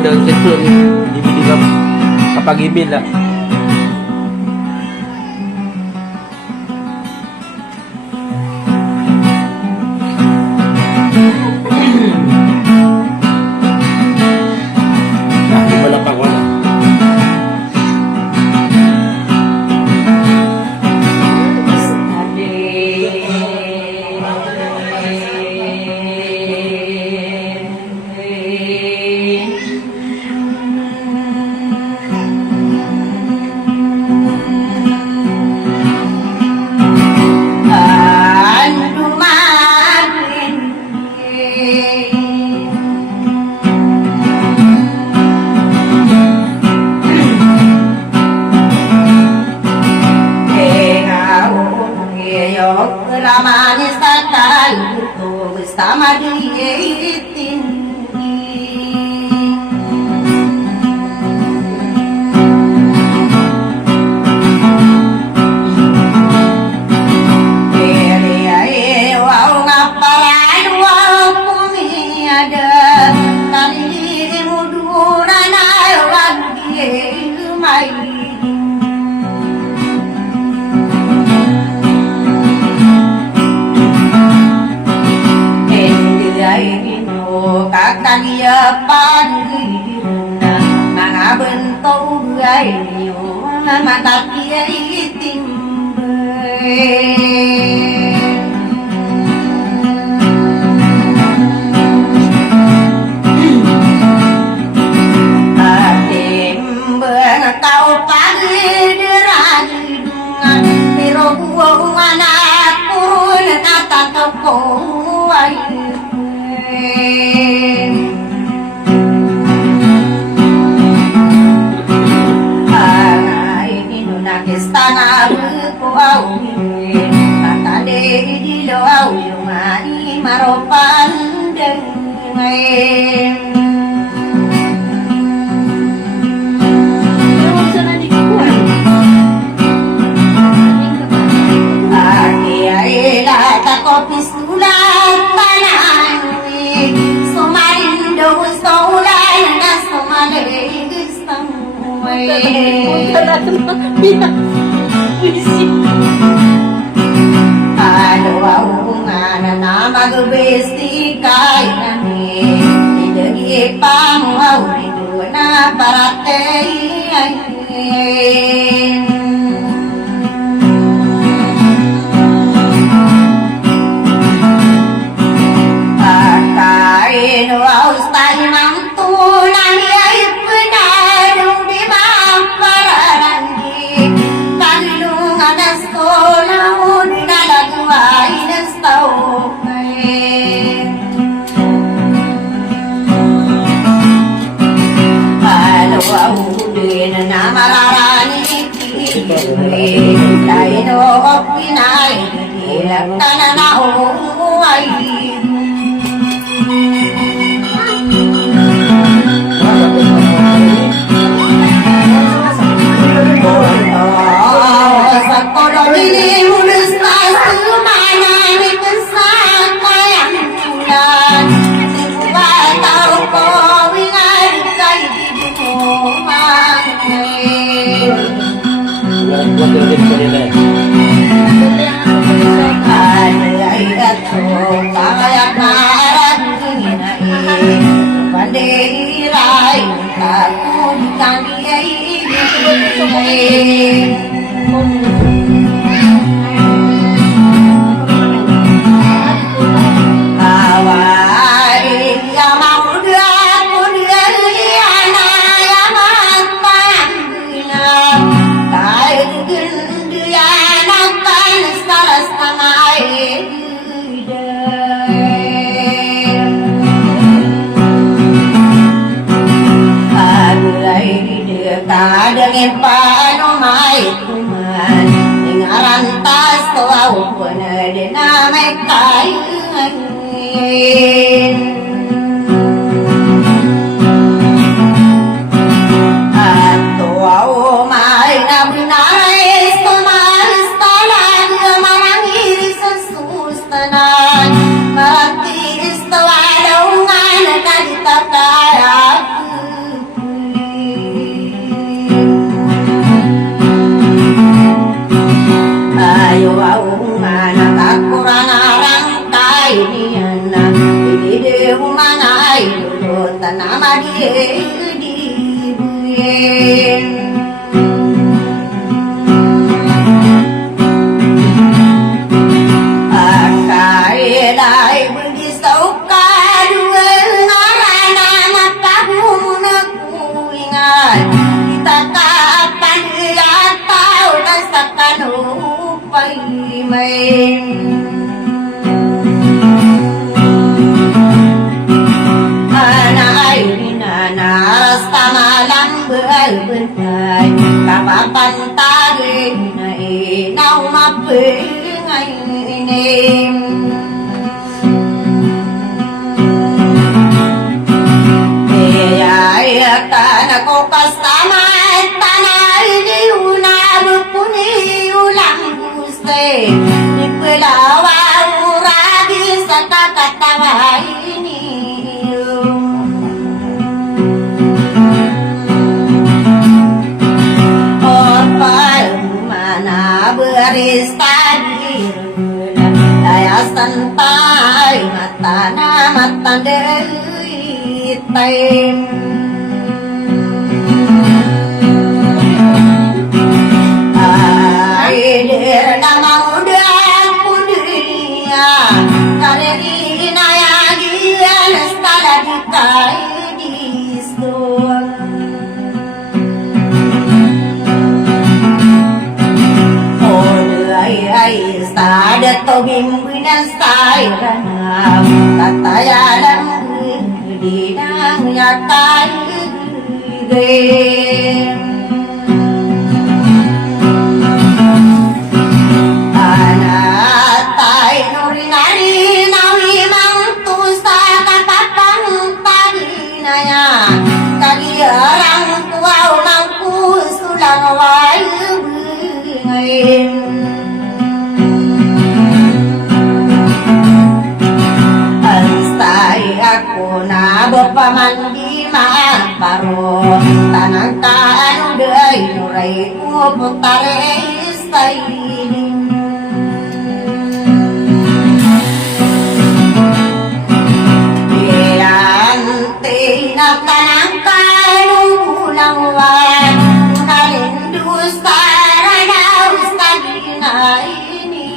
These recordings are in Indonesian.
ng cellphone DVD ka kapag email ah. Wala pa wala. Manis takal itu bersama diitin kakak panggilna mga bentong gayo mata kiai timbe timbe kau pagderan pero buong anakku kata toko Istana berkuau mata di doa yumani maropan dengan kopi sulat tanani somarindo solan na somale samui ado aungan na magbesti kay nami idagi pangawrido na parate dengan panomai kuman dengaran tas kau pernah dinamai kain atau mai nabunai semal stalan marangiri sesustanan mati istawa daungan kadita kayak Kapapan tadi nai nau mape ngai nem ya kana ko kasama tanai di una bupuni ulang guste dipelawa uragi sata katawa ini beris tadi daya santai mata mata deui taim air nama udah punya kali ini ya dia lestala di kai di sada to bimbinan sairana tatayalan di nang yatai ge anatai nurinari nawi mantu saka papang taginaya kali orang tua mangku sulang wayu ngai aku na bapaman di maparo tanang taan uday nuray putare sailin yante na tanang kanong ulangwan nalindu sarana ustadi na ini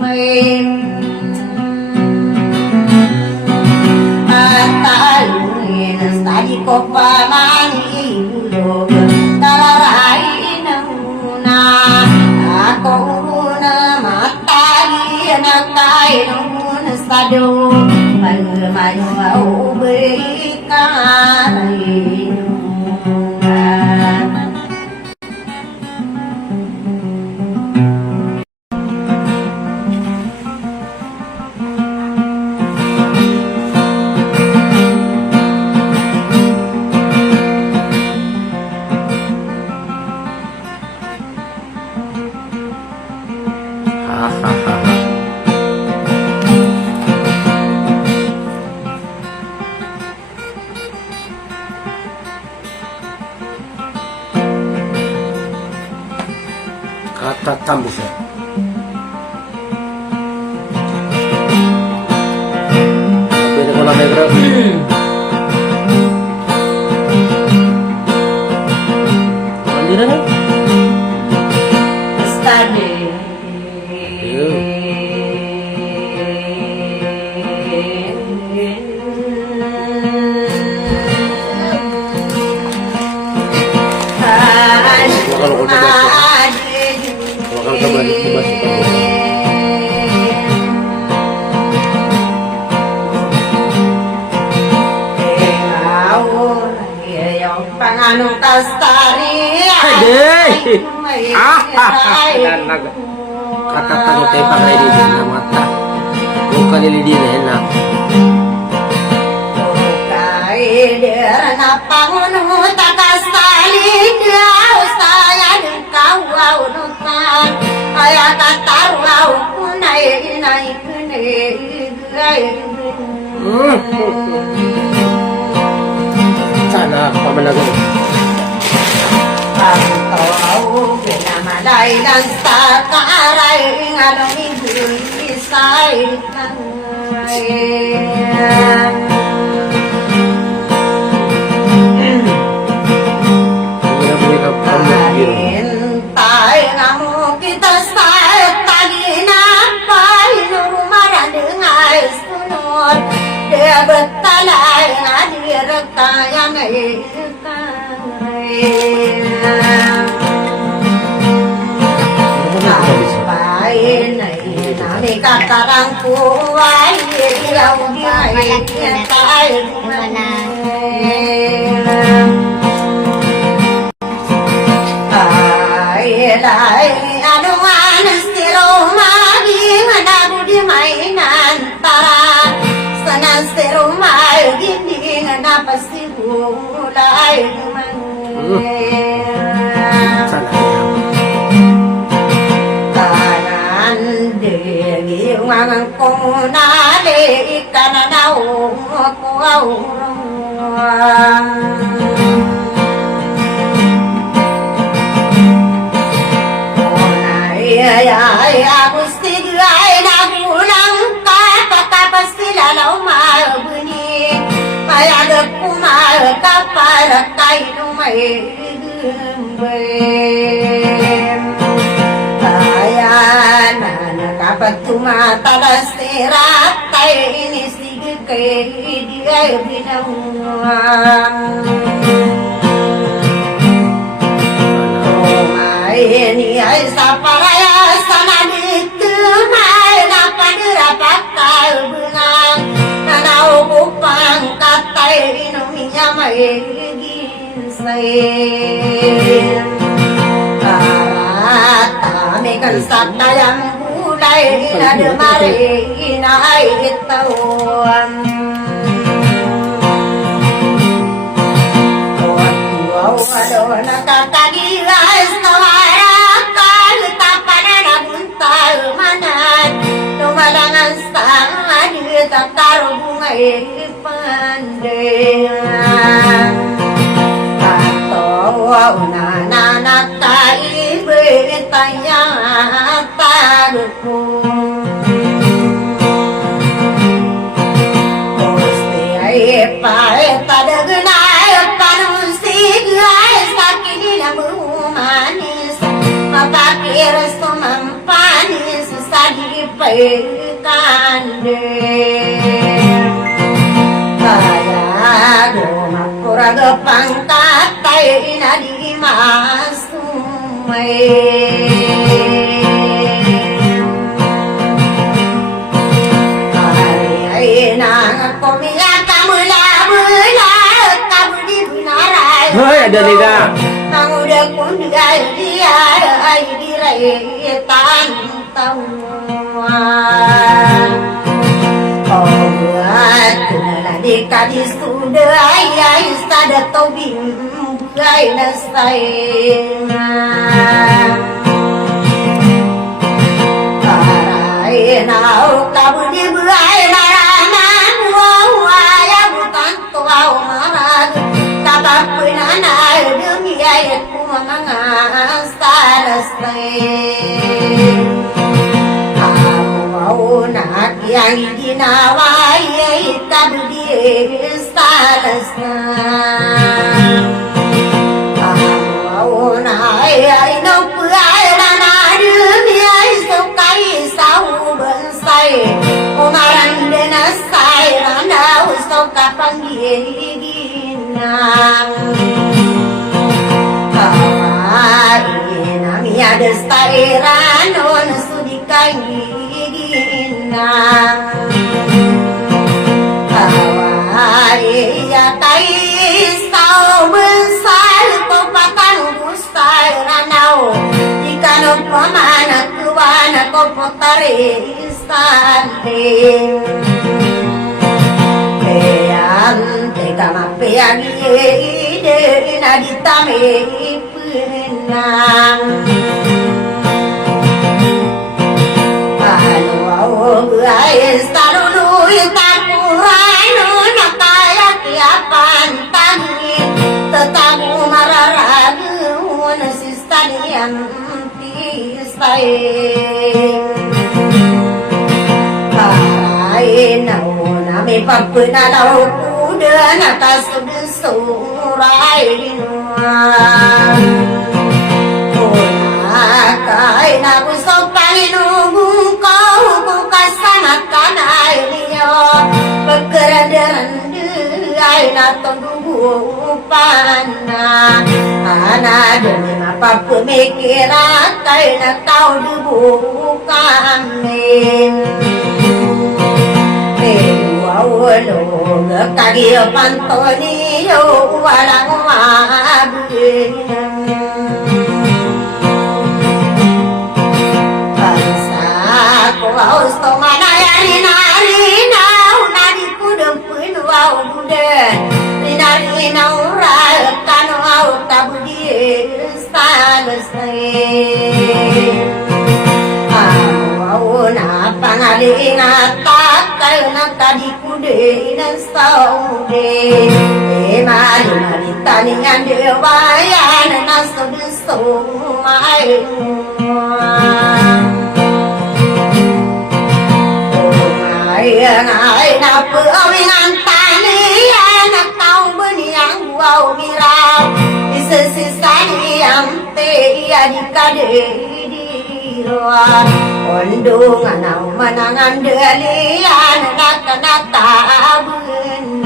may tadi ko pamani bulog talaray na ako na matali na kayo na sado manumayo ubay ka kata tambis ya. Beda kalau negara. Mandira nih. Stadi. Kalau kembali ke bahasa panganong kastari kata tahu teh pakai di dalam mata bukan di diri enak kaidera na panguno takastali dia saya dan kau nutan aya katarau kunai nai kene gai sana pamanago pantau benamadai dan sakarai ngalong isai kan betalai hadir kayang nami katarang kuai diau diai tai mana ai lai aduan stiro magi mana budi mainan tara sanan stiro magi ngana pasti mulai Mang kong na le ikana na ko au ay agusti ay na bulang ka pasti lalau mabuni ay agak kumar kapal kay lumay dapat cuma talas teratai ini sedikit dia bilang ini ay saparaya sana itu mai dapat dirapakai bungang nanau kupang katai inuminya mai ginsai mekan satayang bulay na dumari inaitawan walo nakatagilas na marakal tapanan na buntal manan lumalangan sa anita tarubungay pandayan na nakaibe tanya taruku Oste ay pae tadagnay panusig ay sakini na bumanis mapakiras tumampanis sa dipay kande kaya gumakuraga pangkatay na di masumay ay nang kumiyak kamula-mula kabudi bunaray Hoy, ada Lida. Ang udah kunday dia ay diray tantawan buat kunaladi kadis sudah ay sada tobing buhay na sayang Karay nao kabudi buhay na raman wawaya butan tuwaw marag Kapapoy na dumiyay at kumamanga salas na Amuaw yang ginawa ay kabudi salas na ay nopay na nadumi ay sukay sa ubansay umarande na say na usaw kapangiginang kawain ang yadas tairanon sudikay ginang kawain yakay sa ubansay kupatang gustay ranaw ikano pamanak kuwana ko potare standing teka mapeagi ide na ditame penang Paluaw ay starulu itakuray no nakaya kiapan tangin tetamu mararagun sistanian pisay Kain na may pagpunalaw kuda nakasudsuray linuan Kay na gusto palinugong ko kasama ka na niyo pagkarandang rupana anak dengan apa pemikiran karena kau dibuka amin Wawalo kagi pantoni yo walang mabin Bangsa ko aus to manayari nari nau nari kudempun wau buden Nari nau rakan wau tabudi salesai na pangalinga takay na kadikude na saude mali mali taningan dewayan na sumay ay na pawingan tanian na tao beniyang wow mirap isasisani ang adikade Ondungan ang manangan dalian nakanatabunin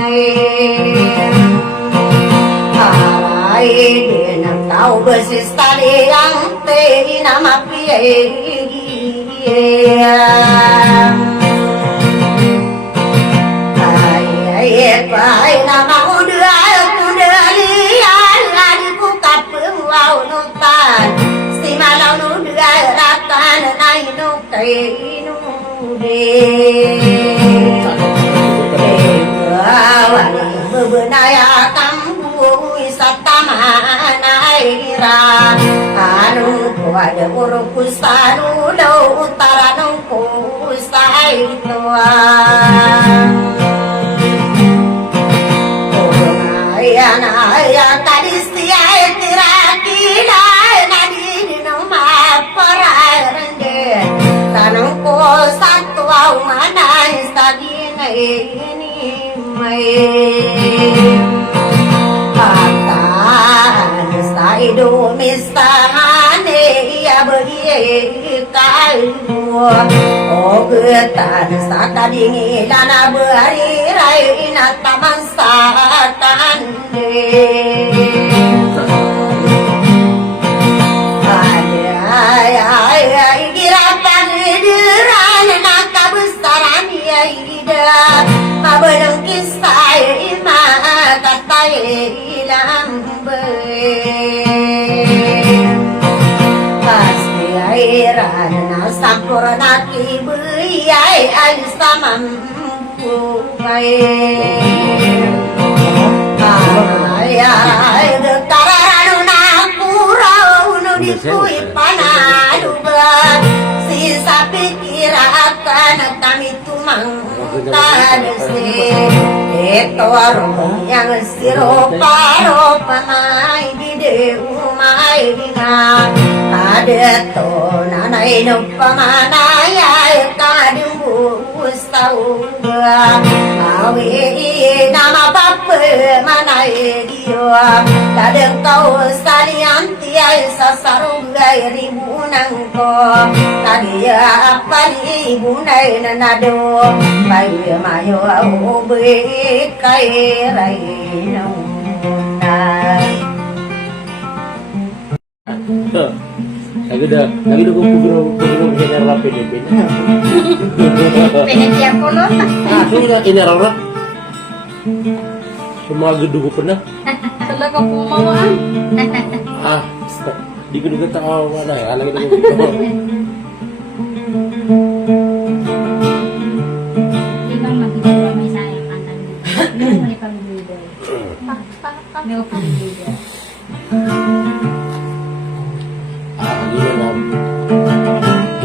Ay din ang tao besis tali ang tinamapiyay Ay na maudal kudalian lagi ku kapeng wau nutan si malau nudal rakan nai nu kainu de wali bebenaya kambu wisata manai ra anu kuada urung kusanu do utara nu kusai tuang Ayah kadis tiai tiraki dai nadi no ma parande tanang ko satu au mana istagi ini mai ata sai do mistahane ya bagi kalbu o getan sakadingi dana bari rai na taman sakan ay girapan diran nak besaran ya ida mabenang kisah ima kata lambe pasti airan na sampurna ki buyai al samam ay dekaranu na kurau nu dikui panaduga sisa pikirakan kami tumang kadesi itu warung yang siroparo pamai bide umai dina ada to nanai no pamanaya kadumbu sauga awe nama papa manai dio kadang kau salian tiai sasaruga ribunan ko tadi apa ibu nai nanado bayu mayo au be kai rai nona lagi dah kumpul dengan rapi ni. Pengen kolot. Ini orang semua gedung pernah. Kalau kamu mawaan. Di gedung tahu mana ya? Lagi gedung. Ibang makikita may sayang antan. May pamilya. May pamilya. Gimana?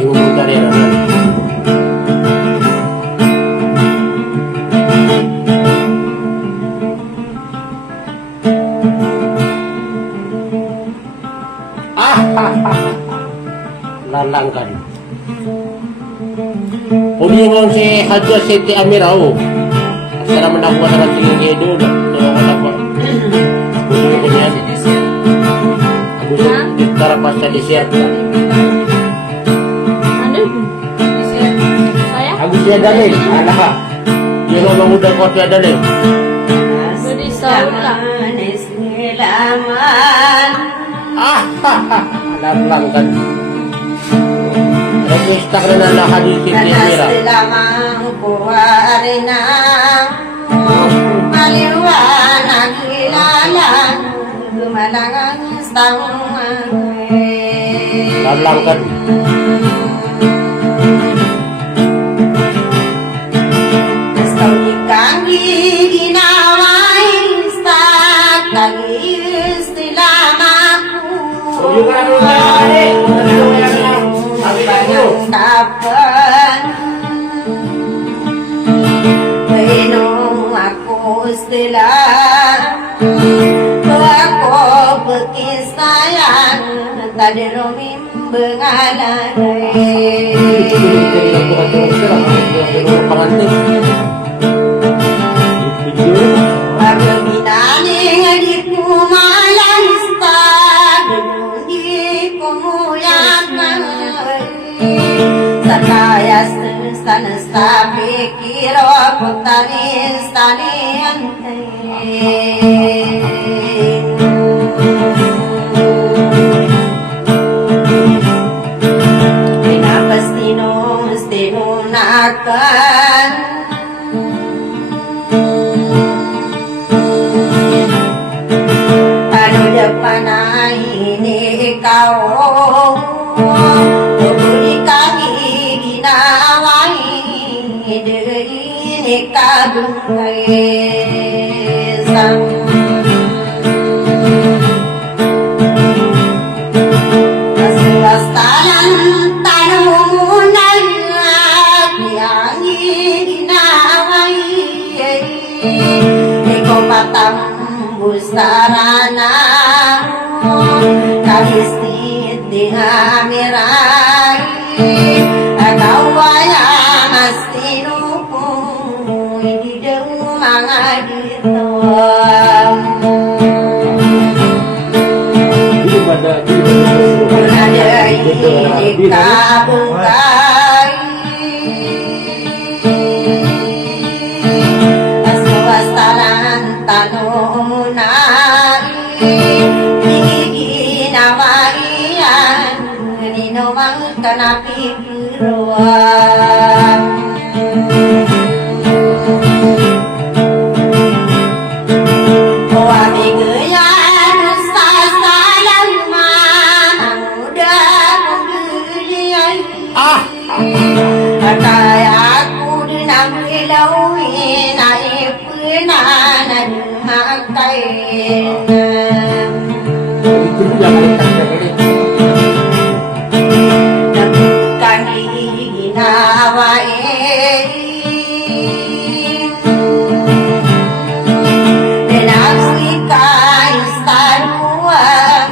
Ibu minta dia kan? Lalangkan. Uli mo si Hadja Siti Amirao. Sekarang mendapat orang tinggi itu, tolong apa? Uli ko niya. Aku ditara pasca di share. Ano? Saya? Aku siya dali, anak ka. Yung mga udah ko siya dali. Jadi saya. halaman. Alam lang kan. Requesta ka na lahat di Siti Amira. Nanas lamang buhay na maliwanag ilalang gumalangang taong Alam lang kan. Gusto ikang ginaway sa tagis nila Yung ano na yan kapan Pinong ako sila Ako pekisayan Tadi rumimbengalan Bago binaling di pumayasta Di kumuyakan Sa kayas sa pikiro Putanis talian Pinapas tinunakan Ano depan ini ikaw Puri kami ginawai Diri kadungay sang Kasuwastalan tanungan Yang ginawai Ikaw patambus sarana Kalistit di hamiray Agaw ayang astinuko Hindi daw mga dito Ada ini kabungkay Aswastalan tanunan Ginawaian Ninumang kanapiruan Wamigayan sa salaman Ang udah pembelian Kaya aku dinang ilawin Ay punanan makain Kami ginawain Pinagslikay sa luwag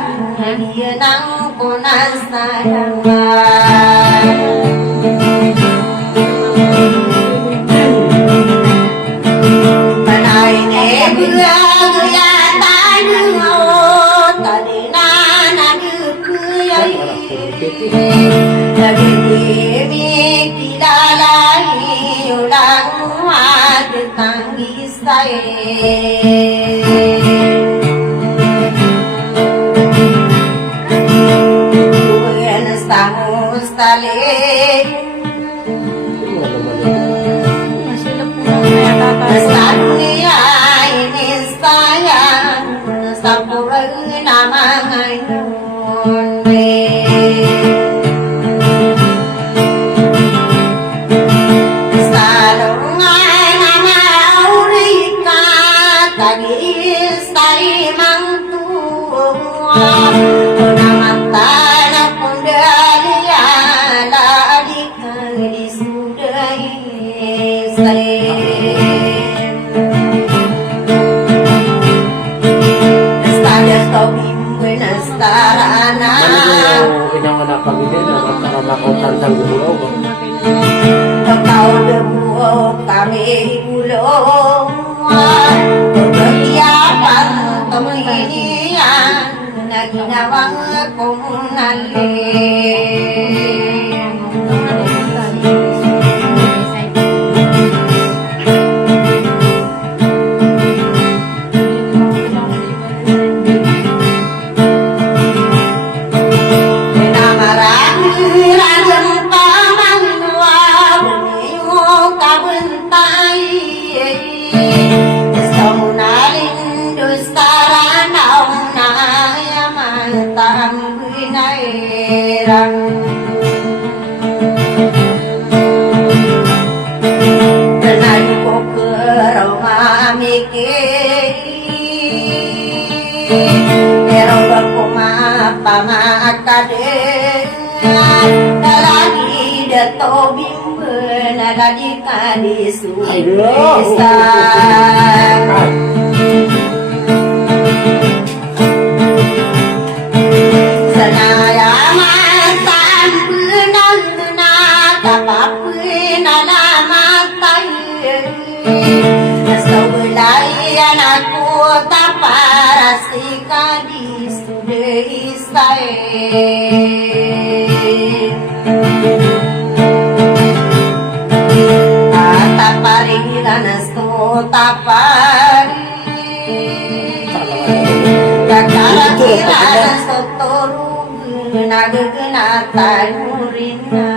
Yan ang punas na laman Manay nebulag yata nyo Tadi na nagkuyay Nagigimi kilalay Ulang matitang isay Buenas estamos tali Sa dunia ini sayang Sampurna mga yun Salungan na mauri ka Tagis tayo mang tuwa Unamata na pundaliya Ladi ka isuday sa'yo Nastarana Pinanganak pag-ibig na magkakamakaw tantang gumulaw. Ikaw debuo kami gulong Pagkatiyapan kaminian Na ginawang komunali kama akaden lagi dato bimben lagi kadisu desa senaya mantan penana kapapena lama tayo sebelai anakku tak parasika di sudesai tata pariran sto tapari kakara kiran sto toru nagegena tanurina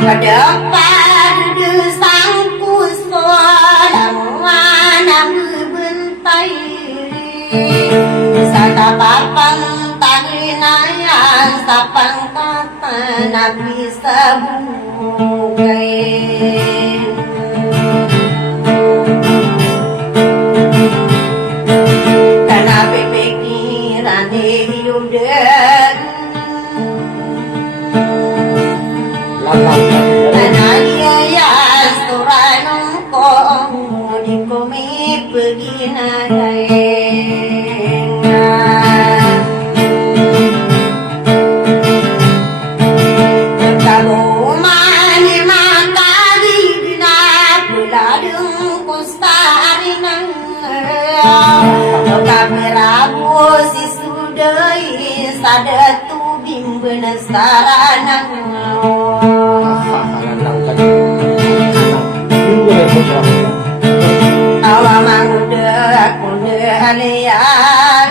kedepan desang kusola mana bentai sata papang taginaya sapang kata nabi sabukai karena pikiran hidup Anaya ya suranung kong di kumi peginadaengan Kamu mani makali dina puladung kustarinang Kapirabu si sudai sadatu bimben saranang Awamang udah aliyai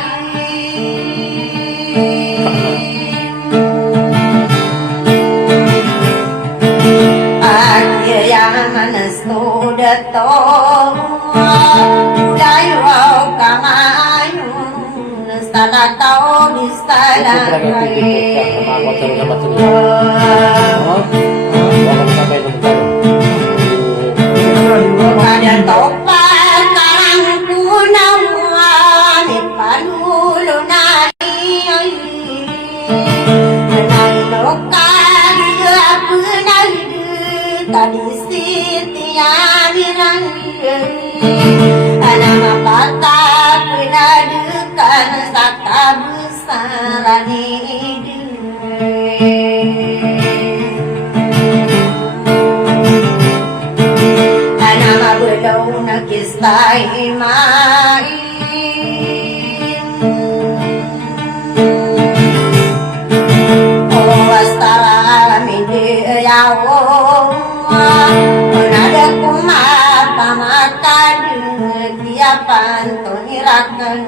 Akhir yang manas udah tau Udayu kamayun Salah tau di salah Ada topan karang punawan Palulo nai Menai lokal penai Tadi setiap birang Anak mapata penadekan Saka besaran belum nakistai main Oh astara mide yawo Menada kumar pamakan Tiapan tonirakan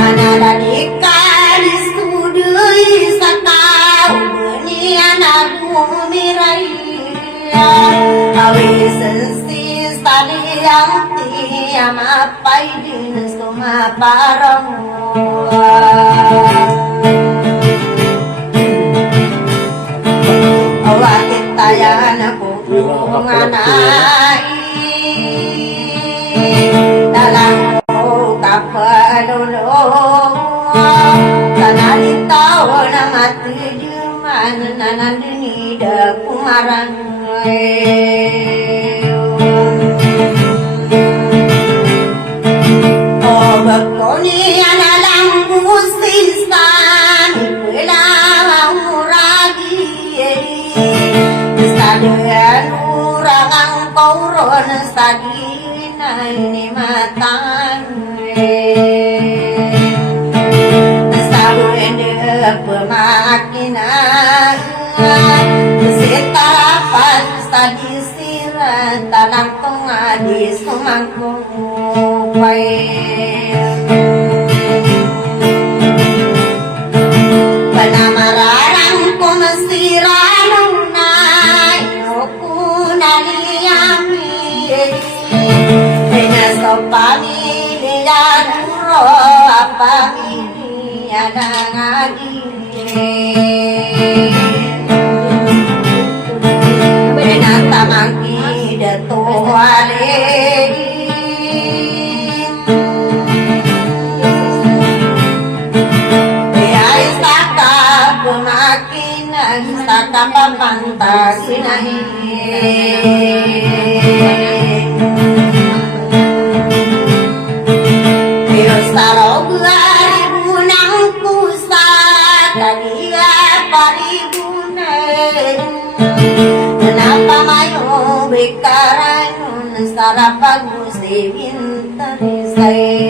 Anada dikal studui sakau Beni anakku mirai Awi sensi saliang tiam apai din suma parang Awakit tayan aku menganai Dalam kapalulong Tanali tao na matujuman Nanandini da kumarang Oh bakoni analang musisan Pelawa muragi Sadean urang kauron Sagina ini matang Pemakinan Setarapan Sadi sirat Dalam tengah sumangkung Penamararang kumesiranung Nai Nukunaliyami Pena sopami Liyan Ro Apami Ada ngadi bisa tanpa pantasinahi Sarong bunang pusa kadia paribunen kenapa mayo bekaran sarapag musibin tarisay